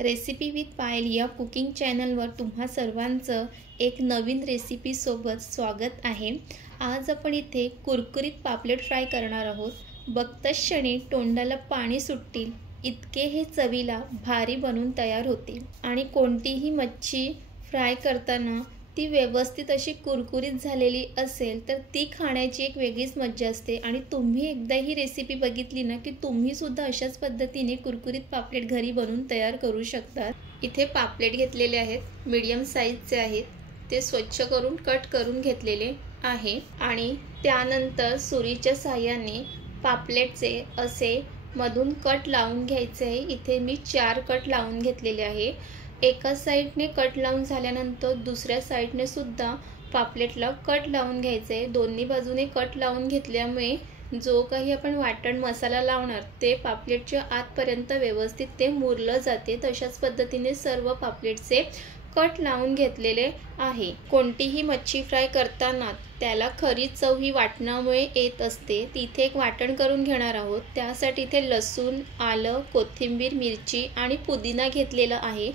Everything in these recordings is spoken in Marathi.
रेसिपी विथ पायल या कुकिंग चॅनलवर तुम्हा सर्वांचं एक नवीन रेसिपी सोबत स्वागत आहे। आज आपण इथे कुरकुरीत पापलेट फ्राय करणार आहोत। बघताच क्षणी तोंडाला पाणी सुटतील इतके हे चवीला भारी बनून तयार होतील। आणि कोणतीही मच्छी फ्राय करताना ती व्यवस्थित अशी कुरकुरीत झालेली असेल तर ती खाण्याची एक वेगळीच मजा असते। आणि तुम्ही एकदा ही रेसिपी बघितली ना की तुम्ही सुद्धा अशाच पद्धतीने कुरकुरीत पापलेट घरी बनवून तयार करू शकता। इथे पापलेट घेतलेले आहेत, मीडियम साइजचे आहेत, ते स्वच्छ करून कट करून घेतलेले आहे। आणि त्यानंतर सुरीच्या साहाय्याने पापलेटचे असे मधून कट लावून घ्यायचे आहे। इथे मी 4 कट लावून घेतलेले आहे। एका साइडने कट लावून झाल्यानंतर दुसऱ्या साइडने सुद्धा पापलेटला कट लावून घ्यायचे। दोन्ही बाजूने कट लावून घेतल्यामुळे जो काही आपण वाटण मसाला लावणार ते पापलेटच्या आतपर्यंत व्यवस्थित ते मुरलं जाते। तशाच पद्धतीने सर्व पापलेटचे कट लावून घेतलेले आहे। कोणतीही मच्छी फ्राय करताना त्याला खरी चव ही वाटणामुळे येत असते। तिथे एक वाटण करून घेणार आहोत। त्यासाठी इथे लसूण, आलं, कोथिंबीर, मिरची आणि पुदिना घेतलेला आहे।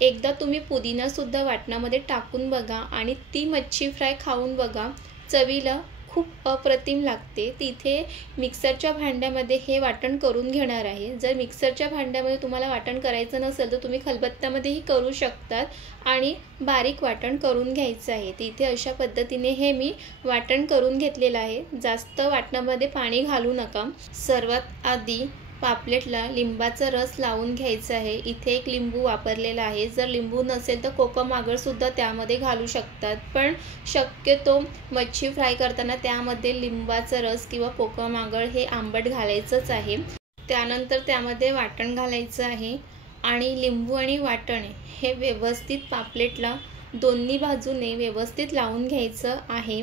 एकदा तुम्ही पुदिना सुद्धा वाटणामध्ये टाकून बघा आणि ती मच्छी फ्राय खाऊन बघा, चवीला खूप अप्रतिम लागते। तिथे मिक्सरच्या भांड्यामध्ये हे वाटण करून घेणार आहे। जर मिक्सरच्या भांड्यामध्ये तुम्हाला वाटण करायचं नसेल तर तुम्ही खलबत्त्यामध्येही करू शकतात आणि बारीक वाटण करून घ्यायचं आहे। तिथे अशा पद्धतीने हे मी वाटण करून घेतलेलं आहे। जास्त वाटणामध्ये पाणी घालू नका। सर्वात आधी पापलेटला लिंबाचा रस लावून घ्यायचा आहे। इथे एक लिंबू वापरलेला आहे। जर लिंबू नसेल तर कोकम आगळ सुद्धा त्यामध्ये घालू शकतात, पण शक्यतो मच्छी फ्राय करताना त्यामध्ये लिंबाचा रस किंवा कोकम आगळ हे आंबट घालायचंच आहे। त्यानंतर त्यामध्ये वाटण घालायचं आहे आणि लिंबू आणि वाटण हे व्यवस्थित पापलेटला दोन्ही बाजूने व्यवस्थित लावून घ्यायचं आहे।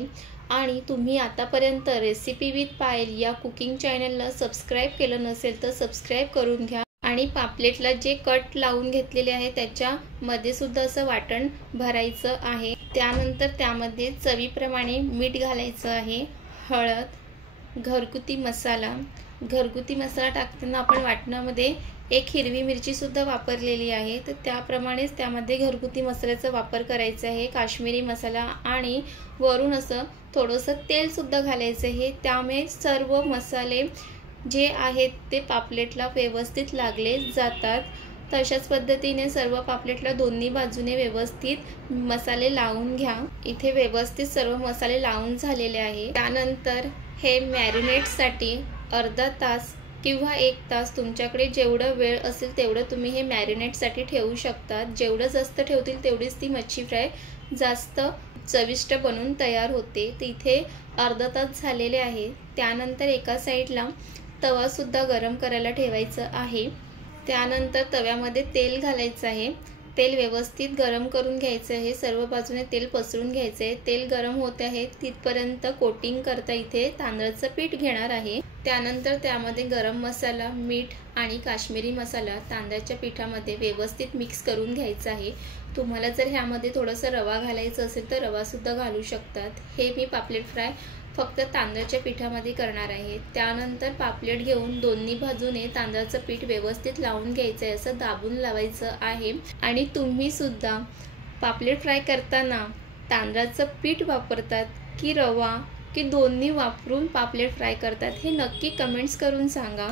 आणि तुम्ही आतापर्यंत रेसिपी विथ पायल या कुकिंग चॅनलला सबस्क्राइब केलं नसेल तर सबस्क्राइब करून घ्या। आणि पापलेटला जे कट लावून घेतलेले आहे त्याच्यामध्ये सुद्धा असं वाटण भरायचं आहे। त्यानंतर त्यामध्ये चवीप्रमाणे मीठ घालायचं आहे, हळद, घरगुती मसाला टाकताना आपण वाटणामध्ये एक हिरवी मिरची सुद्धा वापरलेली आहे, तर त्याप्रमाणेच त्यामध्ये घरगुती मसाल्याचा वापर करायचा आहे, काश्मीरी मसाला आणि वरून असं थोडंसं तेल सुद्धा घालायचं आहे। त्यामुळे सर्व मसाले जे आहेत ते पापलेटला व्यवस्थित लागले जातात। तशाच पद्धतीने सर्व पापलेटला दोन्ही बाजूने व्यवस्थित मसाले लावून घ्या। इथे व्यवस्थित सर्व मसाले लावून झालेले आहे। त्यानंतर हे मॅरिनेटसाठी अर्धा तास किंवा 1 तास तुमच्याकडे जेवढा वेळ असेल तेवढं तुम्ही हे मॅरिनेटसाठी ठेवू शकता। जेवढं जास्त ठेवतील तेवढीच ती मच्छी फ्राय जास्त चविष्ट बनून तयार होते। तर इथे अर्धा तास झालेले आहे। त्यानंतर एका साईडला तवा सुद्धा गरम करायला ठेवायचं आहे। त्यानंतर तव्यामध्ये तेल घालायचं आहे। तेल व्यवस्थित गरम करून घ्यायचं आहे। सर्व बाजूने तेल पसरून घ्यायचं आहे। तेल गरम होते आहे तिथपर्यंत कोटिंग करता इथे तांदळाचं पीठ घेणार आहे। त्यानंतर त्यामध्ये गरम मसाला, मीठ आणि काश्मीरी मसाला तांदळाच्या पिठामध्ये व्यवस्थित मिक्स करून घ्यायचा आहे। तुम्हाला जर ह्यामध्ये थोडंसं रवा घालायचं असेल तर रवा सुद्धा घालू शकतात। हे मी पापलेट फ्राय फक्त तांदळाच्या पिठामध्ये करणार आहे। त्यानंतर पापलेट घेऊन दोन्ही बाजूने तांदळाचं पीठ व्यवस्थित लावून घ्यायचं आहे, असं दाबून लावायचं आहे। आणि तुम्ही सुद्धा पापलेट फ्राय करताना तांदळाचं पीठ वापरतात की रवा की दोन्ही वापरून पापलेट फ्राय करतात हे नक्की कमेंट्स करून सांगा।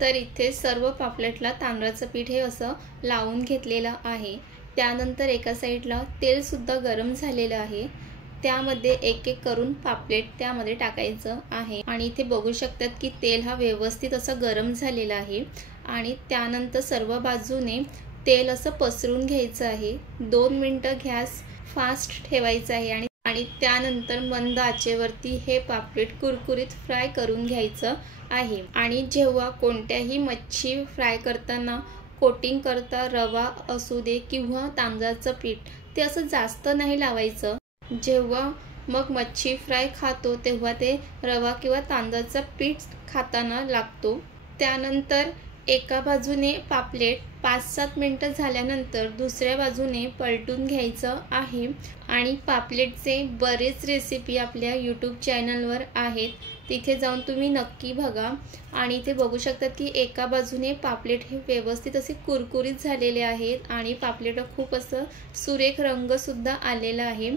तर इथे सर्व पापलेटला तांदळाचं पीठ हे असं लावून घेतलेलं आहे। त्यानंतर एका साईडला तेल सुद्धा गरम झालेलं आहे। त्यामध्ये एक एक करून पापलेट त्यामध्ये टाकायचं आहे। आणि इथे बघू शकतात की तेल हा व्यवस्थित असं गरम झालेला आहे। आणि त्यानंतर सर्व बाजूने तेल असं पसरून घ्यायचं आहे। 2 मिनिटं गॅस फास्ट ठेवायचा आहे आणि त्यानंतर मंद आचेवरती हे पापलेट कुरकुरीत फ्राय करून घ्यायचं आहे। आणि जेव्हा कोणत्याही मच्छी फ्राय करताना कोटिंग करता रवा असू दे किंवा तांदळाचं पीठ ते असं जास्त नाही लावायचं। जेव्हा मग मच्छी फ्राय खातो तेव्हा ते रवा किंवा तांदळाचं पीठ खाताना लागतो। त्यानंतर एका बाजूने पापलेट 5-7 मिनिटं झाल्यानंतर दुसऱ्या बाजूने पलटून घ्यायचं आहे। आणि पापलेटचे बरेच रेसिपी आपल्या यूट्यूब चॅनलवर आहेत, तिथे जाऊन तुम्ही नक्की बघा। आणि इथे बघू शकतात की एका बाजूने पापलेट हे व्यवस्थित असे कुरकुरीत झालेले आहेत आणि पापलेट खूप असं सुरेख रंगसुद्धा आलेला आहे।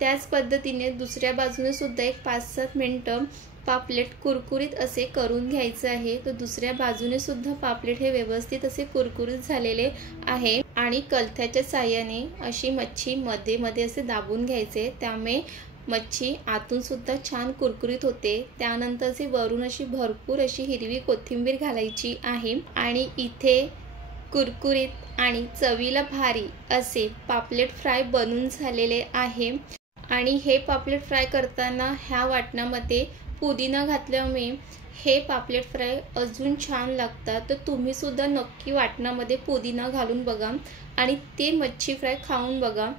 त्याच पद्धतीने दुसऱ्या बाजूने सुद्धा एक 5-7 मिनिटं पापलेट कुरकुरीत असे करून घ्यायचे आहे। तर दुसऱ्या बाजूने सुद्धा पापलेट हे व्यवस्थित असे कुरकुरीत झालेले आहे। आणि कलथ्याच्या साहाय्याने अशी मच्छी मध्ये मध्ये असे दाबून घ्यायचे, त्यामुळे मच्छी आतून सुद्धा छान कुरकुरीत होते। त्यानंतर वरून अशी भरपूर अशी हिरवी कोथिंबीर घालायची आहे। आणि इथे कुरकुरीत आणि चवीला भारी असे पापलेट फ्राय बनून झालेले आहे। आणि हे पापलेट फ्राय करताना ह्या वाटणामध्ये पुदिना घातल्यामुळे हे पापलेट फ्राय अजून छान लागतात। तर तुम्ही सुद्धा नक्की वाटणामध्ये पुदिना घालून बघा आणि ते मच्छी फ्राय खाऊन बघा,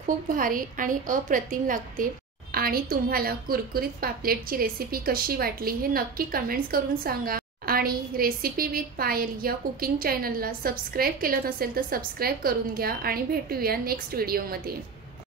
खूप भारी आणि अप्रतिम लागते। आणि तुम्हाला कुरकुरीत पापलेटची रेसिपी कशी वाटली हे नक्की कमेंट्स करून सांगा। आणि रेसिपी विथ पायल या कुकिंग चॅनलला सबस्क्राईब केलं नसेल तर सबस्क्राईब करून घ्या। आणि भेटूया नेक्स्ट व्हिडिओमध्ये।